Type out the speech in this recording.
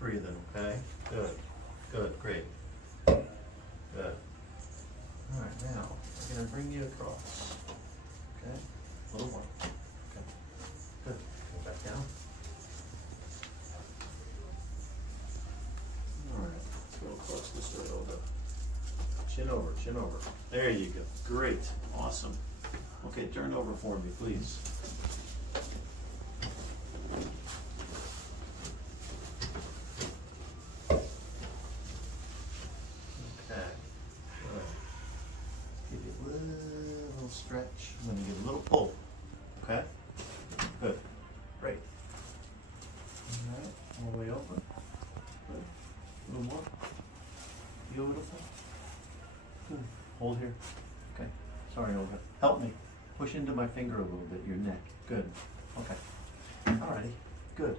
breathing, okay? Good, good, great. Good. All right, now, we're gonna bring you across. Okay, a little more. Okay, good. Go back down. All right, let's go across this way over. Chin over, chin over. There you go. Great, awesome. Okay, turn over for me, please. Okay, good. Give you a little stretch. I'm gonna give a little pull. Okay? Good. Great. All right, all the way over. Good. A little more. Beautiful. Good. Hold here. Okay. Sorry, Olga. Help me. Push into my finger a little bit, your neck. Good. Okay. Alrighty. Good.